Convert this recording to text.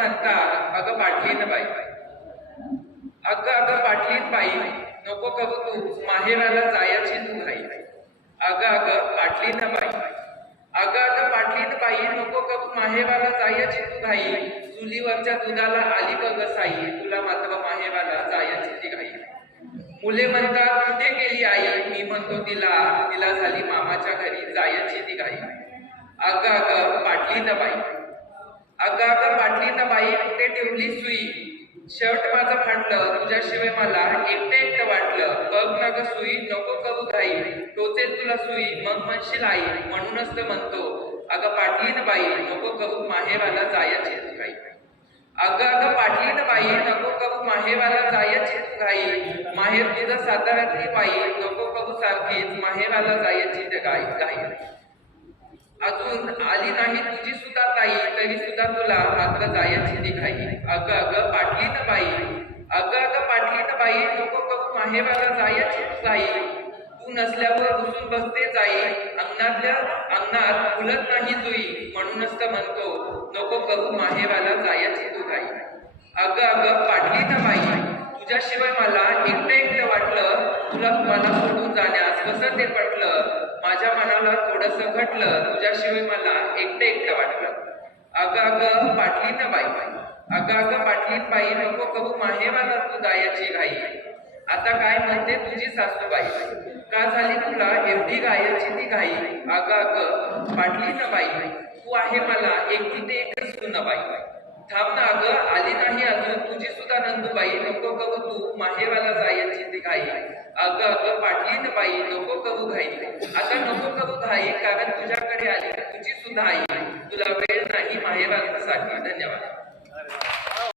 म्हणतात, अगं पाटलीन बाई, अगं अगं पाटलीन बाई, नको करू तू माहेराला जायची तू घाई. अगं अगं पाटलीन बाई, अगं अगं पाटलीन बाई, नको करू माहेराला जायची तू घाई. चुलीवरच्या दुधाला आली बघ साई, तुला मात्र माहेराला जायची ती घाई. मुले म्हणतात कुठे गेली आई, मी म्हणतो तिला, तिला झाली मामाच्या घरी जायची ती घाई. अगं अगं पाटलीन बाई, अगं अगं पाटलीन बाई, कुठे ठेवली सुई. शर्ट माझं फाटलं, तुझ्याशिवाय मला एकटं एकटं वाटलं. बघ ना ग सुई, नको करू घाई, टोचेल तुला सुई मग म्हणशील आई. म्हणूनच तर म्हणतो, अगं पाटलीन बाई, नको करू माहेराला जायची तू घाई. अगं अगं पाटलीन बाई, नको करू माहेराला जायची तू घाई. माहेर तुझं साताऱ्यातली बाई, नको करू सारखीच माहेराला जायची ते घाई. अजून आली नाही तुझी सुद्धा ताई, तरी सुद्धा तुला मात्र जायची ती घाई. अगं अगं पाटलीन बाई, अगं अगं पाटलीन बाई, नको करू माहेराला जायची तू घाई. तू नसल्यावर रुसून बसते जाई, अंगणात फुलत नाही जुई. म्हणूनच तर म्हणतो, नको करू माहेराला जायची तू घाई. अगं अगं पाटलीन बाई, तुझ्याशिवाय मला एकटं एकटं वाटलं. तुला मला सोडून जाण्यास कसं ते पटलं. माझ्या मनाला थोडंसं घटलं, तुझ्याशिवाय मला एकटं एकटं वाटलं. अगं अगं पाटलीन बाई, अगं अगं पाटलीन बाई, नको करू माहेराला तू जायची घाई. आता काय म्हणते तुझी सासूबाई, का झाली तुला एवढी गायची ती घाई. अगं अगं पाटलीन बाई, तू आहे मला एकटी ते एकच सुनबाई. थांब ना अगं, आली नाही अजून तुझी सुद्धा नंदूबाई, नको करू तू माहेराला जायची ती घाई. अगं अगं पाटलीन बाई, नको करू घाई. आता नको करू घाई, कारण तुझ्याकडे आली तुझी सुद्धा आई. तुला वेळ नाही माहेराला साठी. धन्यवाद.